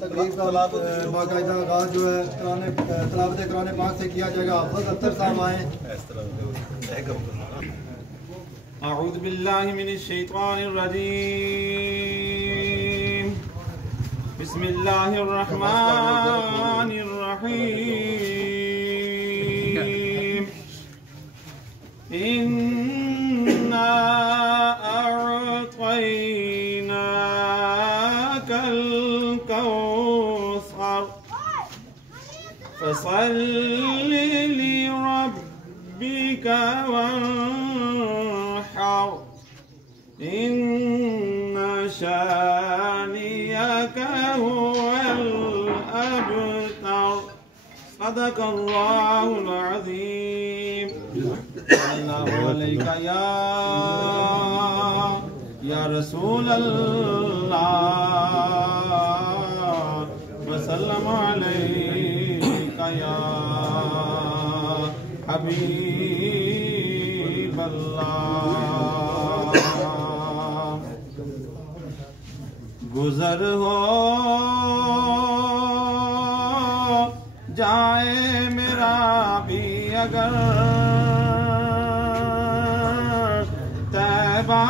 तकरीब का बाकायदा आगाज़ जो है तलावत कुरान पाक से किया जाएगा। हाफ़िज़ अख्तर साहब आए। अऊज़ु बिल्लाहि मिनश शैतानिर रजीम। बिस्मिल्लाहिर रहमानिर रहीम। इन्ना अअतैनाकल कौसर फसल्लि लिरब्बिका वन्हर इन्ना शानियका हुवल अबतर। सदक़ल्लाहुल अज़ीम। सल्लल्लाहु अलैका या रसूल अल्लाह वसल्लम अलैका या हबीब अल्लाह। गुज़र हो जाए मेरा भी अगर तैबा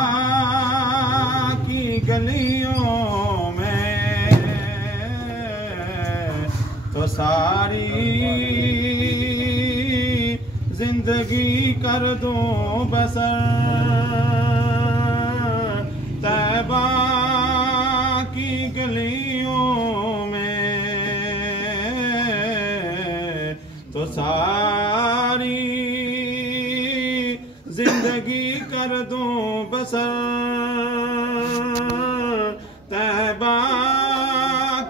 की गलियों में तो सारी जिंदगी कर दूं बसर। तैबा की गलियों में तो सारी जिंदगी कर दूं बसर। तैबा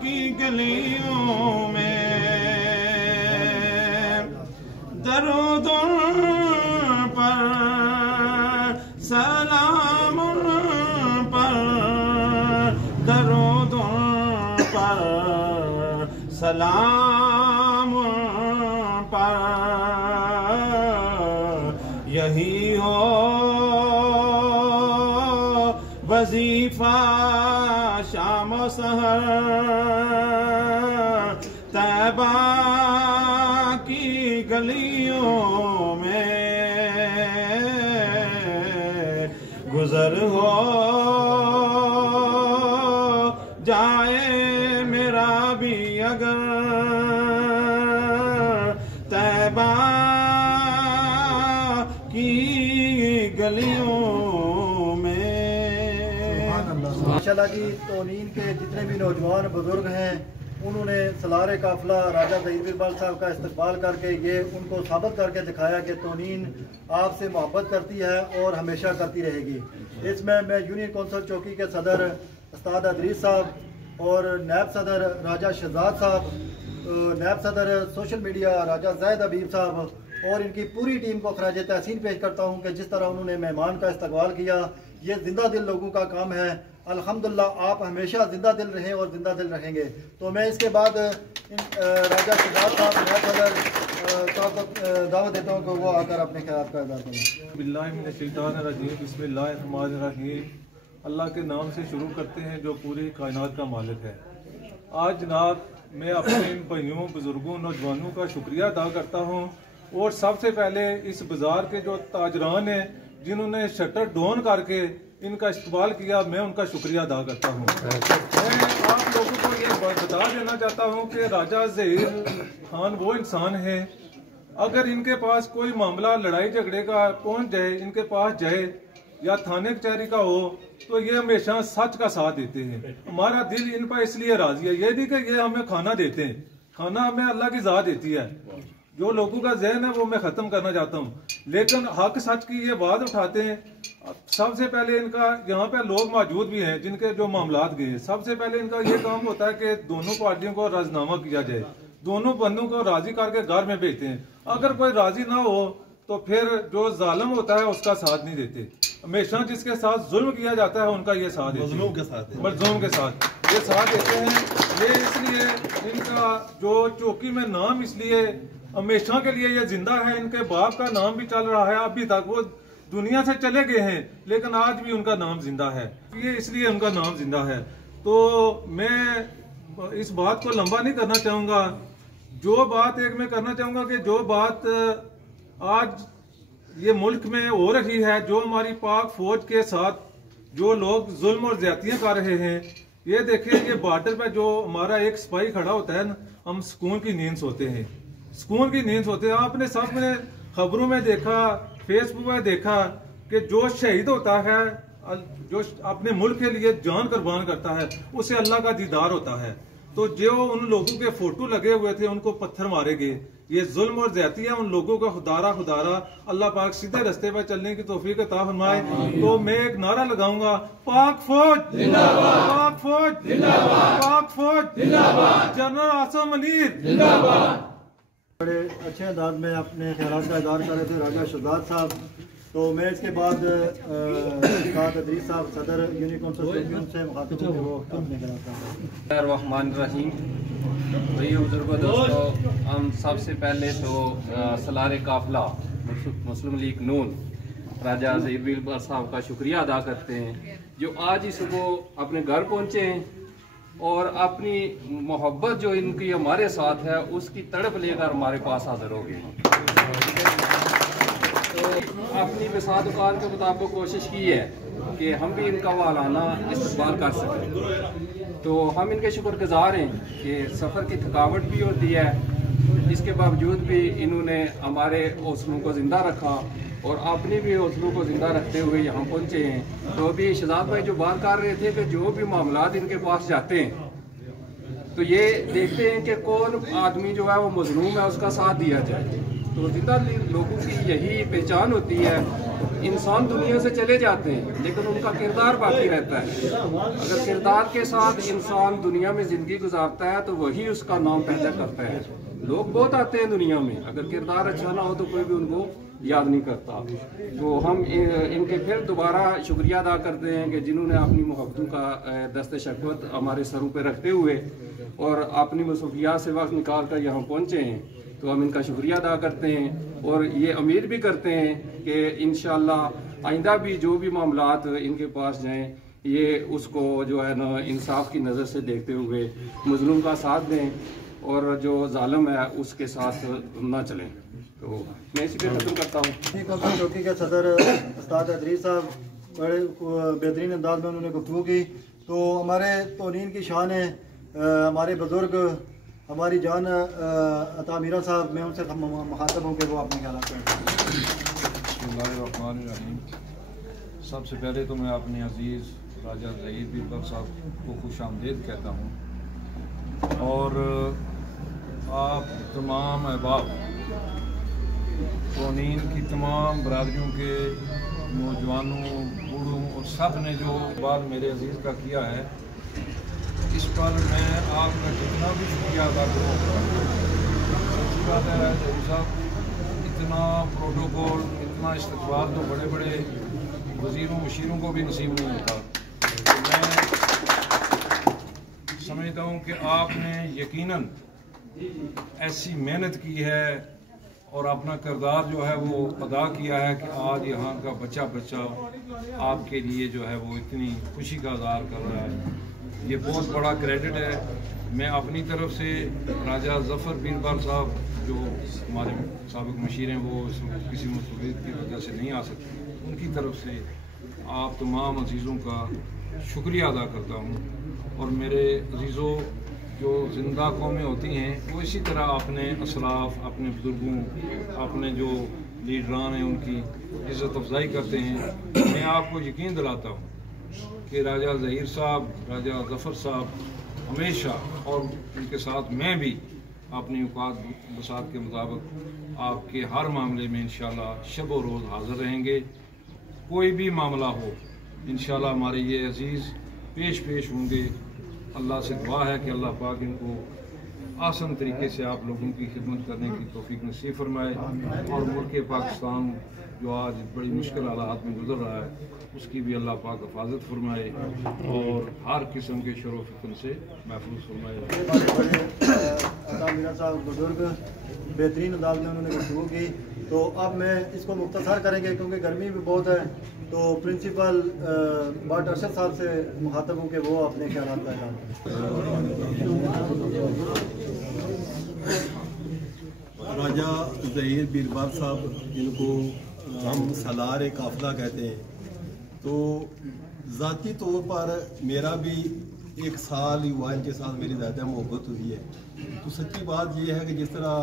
की गलियों में दरूद पर सलाम पर दरूद पर सलाम पर यही हो वजीफा शाम सहर। तैबा की गलियों में गुजर हो जाए मेरा भी अगर तैबा की गलियों में। माशाअल्लाह जी, तौनीन के जितने भी नौजवान बुजुर्ग हैं उन्होंने सलारे काफिला राजा ज़हीर बिरबल साहब का इस्तकबाल करके ये उनको साबित करके दिखाया कि तौनीन आपसे मोहब्बत करती है और हमेशा करती रहेगी। इसमें मैं यूनियन कौंसिल चौकी के सदर उस्ताद अदरीस साहब और नायब सदर राजा शहजाद साहब, नायब सदर सोशल मीडिया राजा ज़ैद हबीब साहब और इनकी पूरी टीम को खराज तहसीन पेश करता हूँ कि जिस तरह उन्होंने मेहमान का इस्तकबाल किया, ये जिंदा दिल लोगों का काम है। अल्हम्दुलिल्लाह आप हमेशा जिंदा दिल रहें और जिंदा दिल रहेंगे। तो मैं इसके बाद राजा शहजाद साहब नायब सदर साहब को दावत देता हूँ कि वो आकर अपने ख्याल का इज़हार करें। बिस्मिल्लाहिर्रहमानिर्रहीम। बिस्मिल्लाहिर्रहमानिर्रहीम। अल्लाह के नाम से शुरू करते हैं जो पूरी कायनात का मालिक है। आज जनाब मैं अपने इन भाइयों बुजुर्गों नौजवानों का शुक्रिया अदा करता हूँ और सबसे पहले इस बाज़ार के जो ताजरान हैं जिन्होंने शटर डाउन करके इनका इस्तेमाल किया, मैं उनका शुक्रिया अदा करता हूँ। मैं आप लोगों को ये बता देना चाहता हूँ कि राजा ज़हीर खान वो इंसान है, अगर इनके पास कोई मामला लड़ाई झगड़े का पहुँच जाए, इनके पास जाए या थाने कचहरी का हो, तो ये हमेशा सच का साथ देते हैं। हमारा दिल इन पर इसलिए राजी है, ये नहीं कि ये हमें खाना देते हैं, खाना हमें अल्लाह की ज़ात देती है। जो लोगों का जहन है वो मैं ख़त्म करना चाहता हूँ, लेकिन हक सच की ये बात उठाते हैं। सबसे पहले इनका यहाँ पे लोग मौजूद भी हैं जिनके जो मामलात गए, सबसे पहले इनका ये काम होता है कि दोनों पार्टियों को राजनामा किया जाए, दोनों बंदों को राजी करके घर में भेजते हैं। अगर कोई राजी ना हो तो फिर जो जालिम होता है उसका साथ नहीं देते। हमेशा जिसके साथ जुल्म किया जाता है उनका ये साथ मजलूम के साथ ये साथ देते हैं। ये इसलिए इनका जो चौकी में नाम इसलिए हमेशा के लिए ये जिंदा है, इनके बाप का नाम भी चल रहा है, अभी तक वो दुनिया से चले गए हैं लेकिन आज भी उनका नाम जिंदा है, ये इसलिए उनका नाम जिंदा है। तो मैं इस बात को लंबा नहीं करना चाहूँगा। जो बात एक मैं करना चाहूँगा कि जो बात आज ये मुल्क में हो रही है, जो हमारी पाक फौज के साथ जो लोग जुल्म और ज्यादतियाँ कर रहे हैं, ये देखें, ये बॉर्डर पे जो हमारा एक सिपाही खड़ा होता है ना, हम सुकून की नींद सोते हैं, सुकून की नींद सोते हैं। आपने सबने खबरों में देखा, फेसबुक में देखा कि जो शहीद होता है, जो अपने मुल्क के लिए जान कुर्बान करता है, उसे अल्लाह का दीदार होता है। तो जो उन लोगों के फोटो लगे हुए थे उनको पत्थर मारे गए, ये जुल्म और ज्यादतियां उन लोगों का खुदारा अल्लाह पाक सीधे रास्ते पर चलने की तौफीक अता फरमाए। तो मैं एक नारा लगाऊंगा, पाक फौज जिंदाबाद, पाक फौज जिंदाबाद, पाक फौज जिंदाबाद, जनरल आसिम मुनीर जिंदाबाद। बड़े अच्छे अंदाज में अपने ख्यालात का इज़हार कर रहे थे राजा शहजाद साहब। तो मैं इसके बाद उस्ताद अदरीस साहब सदर यूनियन काउंसिल से मुखातिब होंगे, वो अपने ख्यालात रहमानिर्रहीम। भाई बुजुर्गों, दोस्तों, हम सबसे पहले तो सलारे काफिला मुस्लिम लीग नून राजा ज़हीर बीरबल साहब का शुक्रिया अदा करते हैं, जो आज ही सुबह अपने घर पहुँचे हैं और अपनी मोहब्बत जो इनकी हमारे साथ है उसकी तड़प लेकर हमारे पास हाजिर हो गए। तो अपनी बिसात-ओ-कार के मुताबिक कोशिश की है कि हम भी इनका वालाना इस्तकबाल कर सकें। तो हम इनके शुक्रगुजार हैं कि सफ़र की थकावट भी होती है, इसके बावजूद भी इन्होंने हमारे हौसलों को ज़िंदा रखा और अपनी भी हौसलों को ज़िंदा रखते हुए यहाँ पहुँचे हैं। तो अभी शहजाद भाई जो बात कर रहे थे कि जो भी मामलात इनके पास जाते हैं तो ये देखते हैं कि कौन आदमी जो है वो मजलूम है उसका साथ दिया जाए। तो जिंदा लोगों की यही पहचान होती है। इंसान दुनिया से चले जाते हैं लेकिन उनका किरदार बाकी रहता है। अगर किरदार के साथ इंसान दुनिया में ज़िंदगी गुजारता है तो वही उसका नाम पैदा करता है। लोग बहुत आते हैं दुनिया में, अगर किरदार अच्छा ना हो तो कोई भी उनको याद नहीं करता। तो हम इनके फिर दोबारा शुक्रिया अदा करते हैं कि जिन्होंने अपनी मोहब्बतों का दस्ते शक़वत हमारे सरों पर रखते हुए और अपनी मसरूफियात से वक्त निकाल कर यहाँ पहुँचे हैं। तो हम इनका शुक्रिया अदा करते हैं और ये उम्मीद भी करते हैं कि इंशाअल्लाह आइंदा भी जो भी मामलात इनके पास जाएं, ये उसको जो है ना इंसाफ की नज़र से देखते हुए मजलूम का साथ दें और जो जालिम है उसके साथ ना चलें। तो मैं इसी पे खत्म करता हूँ। चौकी के सदर उस्ताद अदरीस साहब बड़े बेहतरीन अंदाज में उन्होंने गुफ्तगू की। तो हमारे तौहीन की शान है, हमारे बुजुर्ग, हमारी जान अता मीरा साहब, मैं उनसे मुखातब हूँ कि वो अपने ख्याल बिस्मिल्लाहिर्रहमानिर्रहीम। सबसे पहले तो मैं अपने अजीज़ राजा ज़हीर बीरबल साहब को खुश आमदीद कहता हूँ और आप तमाम अहबाब तौहीन की तमाम बरादरियों के नौजवानों, बूढ़ों और सब ने जो बात मेरे अजीज़ का किया है, इस पर मैं आपका जितना भी शुक्रिया अदा करूँगा। सच्ची बात है साहब, इतना प्रोटोकॉल, इतना इस्तकबाल तो बड़े बड़े वज़ीरों मशीरों को भी नसीब नहीं होता। तो मैं समझता हूँ कि आपने यकीनन ऐसी मेहनत की है और अपना किरदार जो है वो अदा किया है कि आज यहाँ का बच्चा बच्चा आपके लिए जो है वो इतनी खुशी का इज़हार कर रहा है। ये बहुत बड़ा क्रेडिट है। मैं अपनी तरफ से राजा ज़फ़र बीरबल साहब जो हमारे साबिक़ मशीर हैं, वो किसी मसरूफियत की वजह से नहीं आ सकते, उनकी तरफ से आप तमाम अजीज़ों का शुक्रिया अदा करता हूँ। और मेरे अजीज़ों, जो ज़िंदा कौमें होती हैं वो इसी तरह अपने असलाफ, अपने बुज़ुर्गों, अपने जो लीडरान हैं उनकी इज़्ज़त अफजाई करते हैं। मैं आपको यकीन दिलाता हूँ कि राजा ज़हीर साहब, राजा ज़फ़र साहब हमेशा, और उनके साथ मैं भी अपनी औकात बसात के मुताबिक आपके हर मामले में इंशाअल्लाह शब व रोज़ हाज़िर रहेंगे। कोई भी मामला हो इंशाअल्लाह हमारे ये अजीज़ पेश होंगे। अल्लाह से दुआ है कि अल्लाह पाक इनको आसान तरीके से आप लोगों की खिदमत करने की तौफीक नसीब फरमाए और मुल्क पाकिस्तान जो आज बड़ी मुश्किल हालात में गुजर रहा है उसकी भी अल्लाह पाक हिफाजत फरमाए और हर किस्म के शर व फितन से महफूज फरमाए। अता मीरा साहब बुजुर्ग बेहतरीन अंदाज में उन्होंने गुफ्तगू की। तो अब मैं इसको मुख्तसर करेंगे क्योंकि गर्मी भी बहुत है। तो प्रिंसिपल बाट अरशद साहब से मुखातब हूँ कि वो अपने ख्याल का ऐलान करें। राजा ज़हीर बीरबल साहब जिनको हम सलार काफिला कहते हैं, तो ज़ाती तौर पर मेरा भी 1 साल युवा इनके साथ मेरी ज़्यादा मोहब्बत हुई है। तो सच्ची बात यह है कि जिस तरह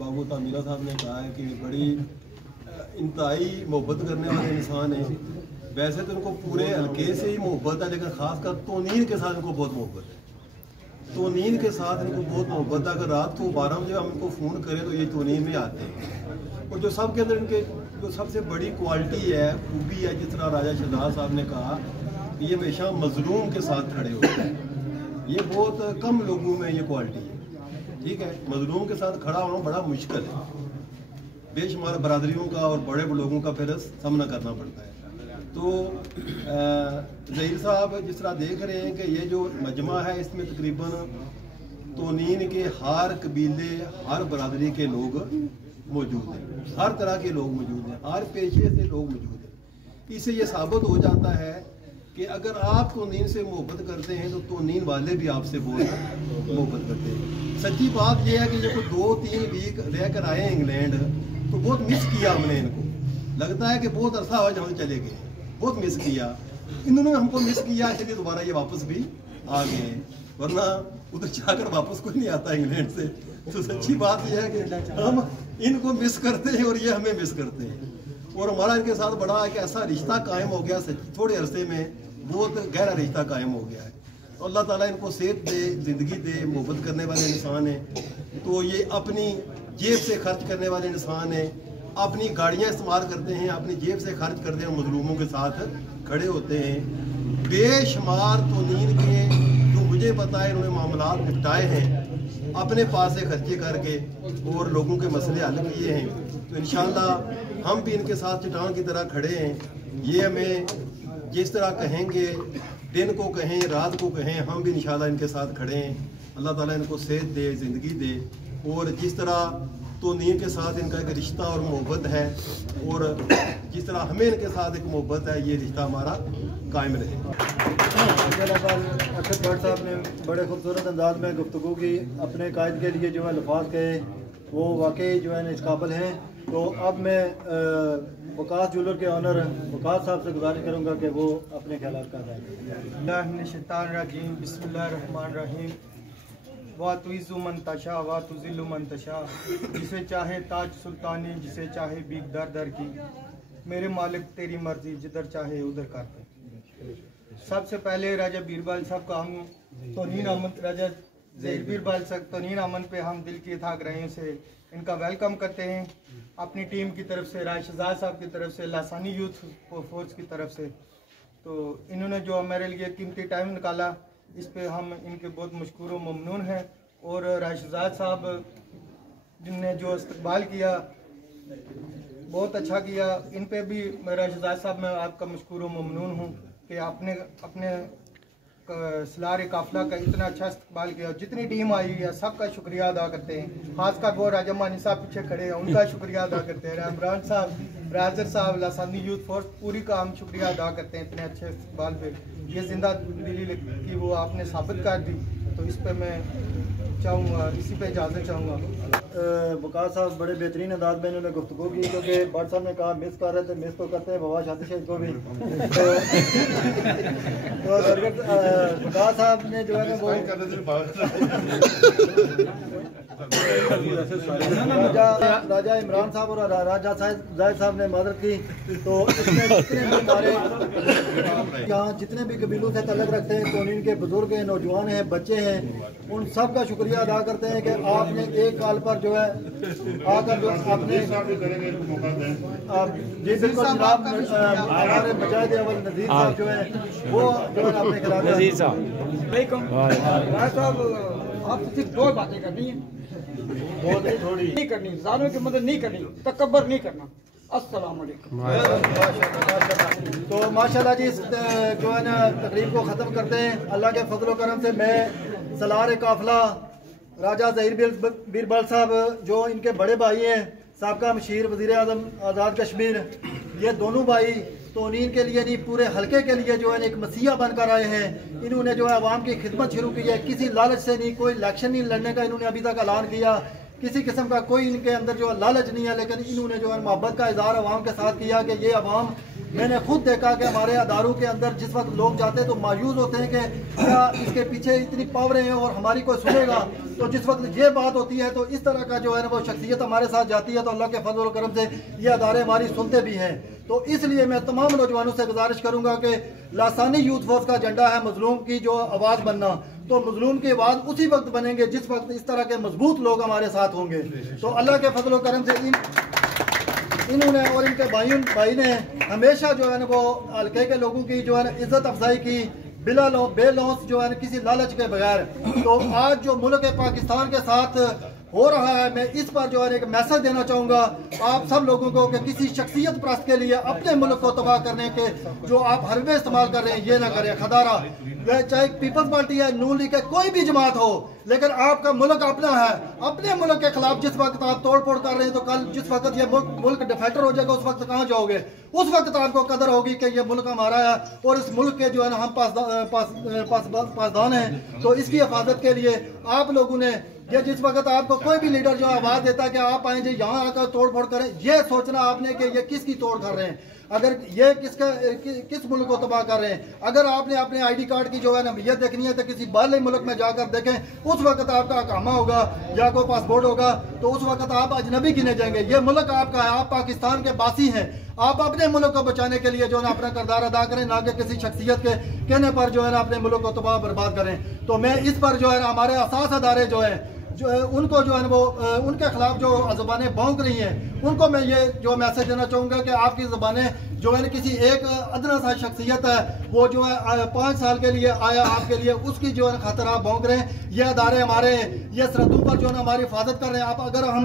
बाबू तामीरा साहब ने कहा है कि बड़ी इंतहाई मोहब्बत करने वाले इंसान हैं। वैसे तो इनको पूरे हल्के से ही मोहब्बत है, लेकिन ख़ासकर तोनीन के साथ इनको बहुत मोहब्बत है। तोनीन के साथ इनको बहुत मोहब्बत है। अगर रात को 12 बजे हम इनको फ़ोन करें तो ये तोनीन में आते हैं। और जो सब के अंदर इनके जो सबसे बड़ी क्वालिटी है, खूबी है, जिस तरह राजा शहजाद साहब ने कहा कि ये हमेशा मजलूम के साथ खड़े होते हैं। ये बहुत कम लोगों में ये क्वालिटी है। ठीक है, मजलूम के साथ खड़ा होना बड़ा मुश्किल है। बेशुमार बरादरियों का और बड़े लोगों का फिर सामना करना पड़ता है। तो ज़हीर साहब जिस तरह देख रहे हैं कि ये जो मजमा है इसमें तकरीबन तोनीन के हर कबीले, हर बरादरी के लोग मौजूद हैं, हर तरह के लोग मौजूद हैं, हर पेशे से लोग मौजूद हैं। इससे ये साबित हो जाता है कि अगर आप तोनीन से मोहब्बत करते हैं तो तोनीन वाले भी आपसे बहुत मोहब्बत करते हैं। सच्ची बात यह है कि ये 2-3 वीक रह कर आए इंग्लैंड, तो बहुत मिस किया हमने इनको। लगता है कि बहुत अरसा हुआ जहाँ चले गए, बहुत मिस किया। इन्होंने हमको मिस किया, इसलिए दोबारा ये वापस भी आ गए, वरना उधर जाकर वापस कोई नहीं आता इंग्लैंड से। तो सच्ची बात यह है कि हम इनको मिस करते हैं और ये हमें मिस करते हैं। और हमारा इनके साथ बड़ा एक ऐसा रिश्ता कायम हो गया, थोड़े अरसे में बहुत गहरा रिश्ता कायम हो गया है। तो अल्लाह ताला इनको सेहत दे, ज़िंदगी दे। मोहब्बत करने वाले इंसान हैं। तो ये अपनी जेब से खर्च करने वाले इंसान हैं, अपनी गाड़ियाँ इस्तेमाल करते हैं, अपनी जेब से खर्च करते हैं, मजलूमों के साथ खड़े होते हैं। बेशुमार तोनीन के जो मुझे पता है इन्होंने मामला निपटाए हैं अपने पास से खर्चे करके और लोगों के मसले हल किए हैं। तो इंशाअल्लाह हम भी इनके साथ चट्टान की तरह खड़े हैं। ये हमें जिस तरह कहेंगे, दिन को कहें, रात को कहें, हम भी इंशाअल्लाह इनके साथ खड़े हैं। अल्लाह ताला इनको सेहत दे, ज़िंदगी दे। और जिस तरह तोनीन के साथ इनका एक रिश्ता और मोहब्बत है, और जिस तरह हमें इनके साथ एक मोहब्बत है, ये रिश्ता हमारा कायम रहे। अरशद भट्ट साहब ने बड़े खूबसूरत अंदाज में गुफ्तगू की, अपने कायद के लिए जो है लफाज कहे वो वाकई जो है इस काबिल हैं। तो अब मैं वकास ज्वेलर के ऑनर वकास साहब से गुजारिश करूँगा कि वो अपने ख्याल का रजीम बिस्मिल्लाहिर्रहमानिर्रहीम। वा तुइज़्ज़ु मन तशा वा तुज़िल्लु मन तशा। जिसे चाहे ताज सुल्तानी, जिसे चाहे बीक दर दर की। मेरे मालिक तेरी मर्जी, जिधर चाहे उधर कर दे। सबसे पहले राजा बीरबल साहब का हम तोनीन अहमद, राजा ज़हीर बीरबल साहब तोनीन अमन पे हम दिल की था ग्रहियों से इनका वेलकम करते हैं। अपनी टीम की तरफ से, राजा शहजाद साहब की तरफ से, लासानी यूथ फोर्स की तरफ से। तो इन्होंने जो मेरे लिए कीमती टाइम निकाला, इस पे हम इनके बहुत मशकूर व ममनून हैं। और राशिदाद साहब जिनने जो इस्तकबाल किया बहुत अच्छा किया, इन पे भी राशिदाद साहब मैं आपका मशकूर व ममनून हूँ कि आपने अपने सलार काफिला का इतना अच्छा इस्तकबाल किया। जितनी टीम आई है सबका शुक्रिया अदा करते हैं, खासकर वो राजा मानी साहब पीछे खड़े हैं उनका शुक्रिया अदा करते हैं। इमरान साहब, राजर साहब, लासानी यूथ फोर्स पूरी का हम शुक्रिया अदा करते हैं इतने अच्छे इस्तकबाल पे। ये जिंदा दिली की वो आपने साबित कर दी, तो इस पे मैं चाहूँगा, इसी पे इजाज़त चाहूँगा। वकास साहब बड़े बेहतरीन अंदाज में इन्होंने गुफ्तगू की, क्योंकि भट्ट साहब ने कहा मिस कर रहे थे, मिस तो करते हैं बाबा शादी शेख को भी। तो वकास साहब ने जो है ना वो राजा इमरान साहब और राजा जाहिद साहब ने मदद की। तो इसमें जितने भी हमारे यहाँ जितने भी कबीलों से तल्लुक़ रखते हैं, तोनीन के बुजुर्ग हैं, नौजवान हैं, बच्चे हैं, उन सब का शुक्रिया अदा करते हैं कि आपने एक कॉल पर जो है आकर जो आपने जी बिल्कुल जनाब हमारे मुजाहिद अव्वल नज़ीर साहब जो है वो जो है अपने खिलाफ नज़ीर साहब आपसे सिर्फ दो बातें करनी है, बहुत थोड़ी नहीं करनी, जालिमों की मदद नहीं करनी, तकब्बर नहीं करना। अस्सलाम वालेकुम। तो माशाल्लाह जी जो है ना तकरीब को ख़त्म करते हैं। अल्लाह के फजल करम से मैं सलार काफिला राजा ज़हीर बीरबल साहब जो इनके बड़े भाई हैं, साबका मशीर वज़ीर आज़म आज़ाद कश्मीर, ये दोनों भाई तोनीन के लिए नहीं पूरे हलके के लिए जो है एक मसीहा बनकर आए हैं। इन्होंने जो है आवाम की खिदमत शुरू की है, किसी लालच से नहीं, कोई इलेक्शन नहीं लड़ने का इन्होंने अभी तक ऐलान किया, किसी किस्म का कोई इनके अंदर जो है लालच नहीं है, लेकिन इन्होंने जो है मोहब्बत का इजहार अवाम के साथ किया कि ये अवाम, मैंने खुद देखा कि हमारे अदारों के अंदर जिस वक्त लोग जाते हैं तो मायूस होते हैं कि क्या इसके पीछे इतनी पावरें हैं और हमारी कोई सुनेगा। तो जिस वक्त ये बात होती है तो इस तरह का जो है ना वो शख्सियत हमारे साथ जाती है तो अल्लाह के फजल और करम से ये अदारे हमारी सुनते भी हैं। तो इसलिए मैं तमाम नौजवानों से गुजारिश करूंगा कि लासानी यूथ फोर्स का एजेंडा है मजलूम की जो आवाज़ बनना, तो मजलूम की आवाज़ उसी वक्त बनेंगे जिस वक्त इस तरह के मजबूत लोग हमारे साथ होंगे। तो अल्लाह के फजल और करम से इन्होंने और इनके भाई ने हमेशा जो है ना वो हल्के के लोगों की जो है ना इज्जत अफजाई की, बिला बेलौस जो है ना किसी लालच के बगैर। तो आज जो मुल्क पाकिस्तान के साथ हो रहा है, मैं इस पर जो है एक मैसेज देना चाहूँगा आप सब लोगों को कि किसी शख्सियत प्रस्त के लिए अपने मुल्क को तबाह करने के जो आप हरबे इस्तेमाल कर रहे हैं ये ना करें। खदारा चाहे पीपल्स पार्टी है, नून लीग है, कोई भी जमात हो, लेकिन आपका मुल्क अपना है। अपने मुल्क के खिलाफ जिस वक्त आप तोड़ फोड़ कर रहे हैं तो कल जिस वक्त ये मुल्क डिफेक्टर हो जाएगा उस वक्त कहाँ जाओगे? उस वक्त आपको कदर होगी कि ये मुल्क हमारा है और इस मुल्क के जो है ना हम पासदान हैं। तो इसकी हिफाजत के लिए आप लोगों ने ये जिस वक्त आपको कोई भी लीडर जो आवाज देता है कि आप आए जी यहाँ आकर तोड़ फोड़ करें, ये सोचना आपने कि ये किसकी तोड़ कर रहे हैं, अगर ये किस मुल्क को तबाह कर रहे हैं। अगर आपने अपने आईडी कार्ड की जो है ना ये देखनी है तो किसी बाहरले मुल्क में जाकर देखें, उस वक्त आपका अकामा होगा या कोई पासपोर्ट होगा तो उस वक्त आप अजनबी गिने जाएंगे। ये मुल्क आपका है, आप पाकिस्तान के बासी हैं। आप अपने मुल्क को बचाने के लिए जो है ना अपना किरदार अदा करें, ना कि किसी शख्सियत के कहने पर जो है ना अपने मुल्क को तबाह बर्बाद करें। तो मैं इस पर जो है ना हमारे असास अदारे जो है उनको जो है वो उनके खिलाफ जो ज़बानें भौंक रही हैं उनको मैं ये जो मैसेज देना चाहूँगा कि आपकी ज़बानें जो है किसी एक अदना सा शख्सियत है वो जो है 5 साल के लिए आया आपके लिए, उसकी जो है खातर आप भौंक रहे हैं। ये अदारे हमारे ये सरहदों पर जो है हमारी हिफाजत कर रहे हैं। आप अगर हम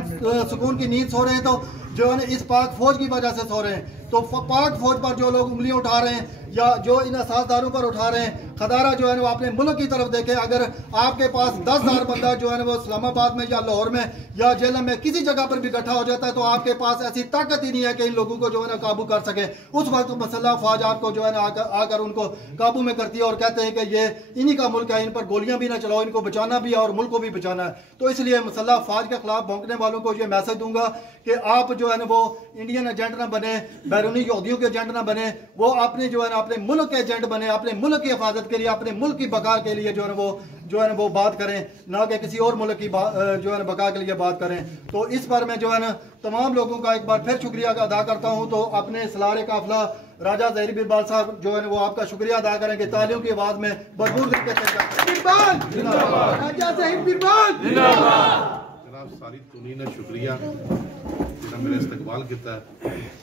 सुकून की नींद सो रहे हैं तो जो है इस पाक फौज की वजह से सो रहे हैं। तो पाक फौज पर जो लोग उंगलियां उठा रहे हैं या जो इन असासदारों पर उठा रहे हैं, खदारा जो है वो अपने मुल्क की तरफ देखे। अगर आपके पास 10,000 बंदा जो है वो इस्लामाबाद में या लाहौर में या जेल में किसी जगह पर भी इकट्ठा हो जाता है तो आपके पास ऐसी ताकत ही नहीं है कि इन लोगों को जो है ना काबू कर सके। उस वक्त मसल्ला फौज आपको जो है ना आकर उनको काबू में करती है और कहते हैं कि ये इन्हीं का मुल्क है, इन पर गोलियां भी ना चलाओ, इनको बचाना भी है और मुल्क को भी बचाना है। तो इसलिए मसल्ला फौज के खिलाफ भौंकने वालों को ये मैसेज दूंगा कि आप जो है ना वो इंडियन एजेंट ना बने, बैरूनी यहूदियों के एजेंट ना बने, वो अपने जो है ना अपने मुल्क के एजेंट बने, अपने मुल्क की हिफाजत के लिए, अपने मुल्क की बका के लिए जो है ना वो बात करें, ना कि किसी और मुल्क की जो है ना बका के लिए बात करें। तो इस पर मैं जो है ना तमाम लोगों का एक बार फिर शुक्रिया अदा करता हूँ। तो अपने सलारे काफिला राजा ज़हीर बीरबल साहब जो है ना वो आपका शुक्रिया अदा करेंगे, तालियों की आवाज में भरपूर सारी तुनी ने शुक्रिया जिन्हें मेरे इस्तकबाल किया है।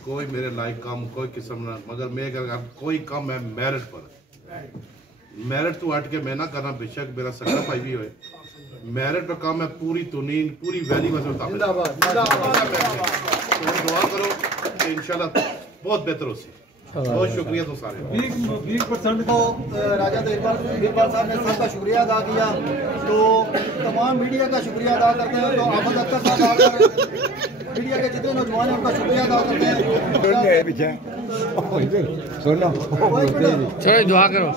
कोई मेरे लायक काम कोई किस्म ना, मगर मैं अगर कोई काम है मैरिट पर, मैरिट तो हट के मैं ना करना, बेशक मेरा सगा भाई भी होए, मैरिट पर काम है पूरी तुनीन पूरी वैली में दुआ करो कि इंशाल्लाह बहुत बेहतर हो सके। बहुत शुक्रिया तो सारे 20% तो राजा बीरबल साहब ने सबका शुक्रिया अदा किया। तो तमाम मीडिया का शुक्रिया अदा करते हैं। तो आफत अख्तर साहब मीडिया के जितने नौजवान हैं उनका शुक्रिया अदा करते हैं। चलो दुआ करो।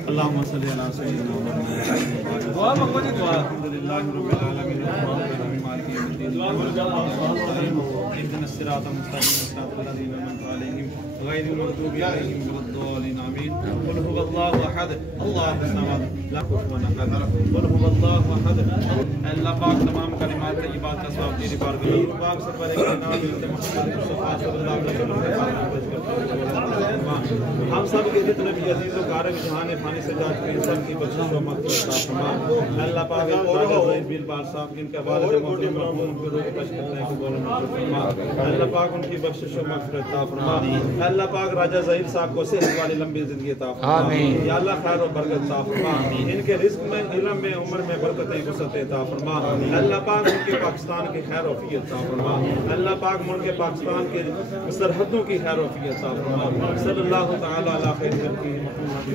अल्लाहुम्मा सल्ली अला सय्यिदिना मुहम्मद। दुआ मंगो जी, दुआ। अल्हम्दुलिल्लाहि रब्बिल आलमीन अर्रहमानिर मालिकि यौमिद्दीन इहदिनस सिरातल मुस्तकीम सिरातल लज़ीना अनअमता अलैहिम गैरिल मग़दूबि अलैहिम वलद्दालिन आमीन। क़ुल हुवल्लाहु अहद अल्लाहुस समद लम कुफुवन अहद क़ुल हुवल्लाहु अहद। अल्लाह पाक तमाम कलिमात तय्यबात का सवाब तेरी बारगाह में पाक से पर नाम मुहम्मद मुस्तफा सल्लल्लाहु अलैहि वसल्लम। हम सब के जितने भी अजीज व कारब जहां ने फानी से जात के इंसान की बख्शिश व मग़फ़िरत अता फरमा। अल्लाह पाक राजा ज़हीर बीरबल साहब जिनका वालिद मोहतरम मरहूम के रूह को शफ़क़त कबूल फरमा। अल्लाह पाक उनकी बख्शिश व मग़फ़िरत अता फरमा। अल्लाह पाक राजा ज़हीर साहब को सेहत वाली लंबी जिंदगी अता फरमा। आमीन या अल्लाह खैर व बरकत अता फरमा। इनके रिज़्क़ में, इल्म में, उम्र में बरकतें वसअतें अता फरमा। अल्लाह पाक उनके पाकिस्तान की खैर वफ़ियत अता फरमा। अल्लाह पाक मुल्क पाकिस्तान के सरहदों की खैर वफ़ियत अता फरमा। सल्लल्लाहु तआला अला खैर खल्क़िही मुहम्मद।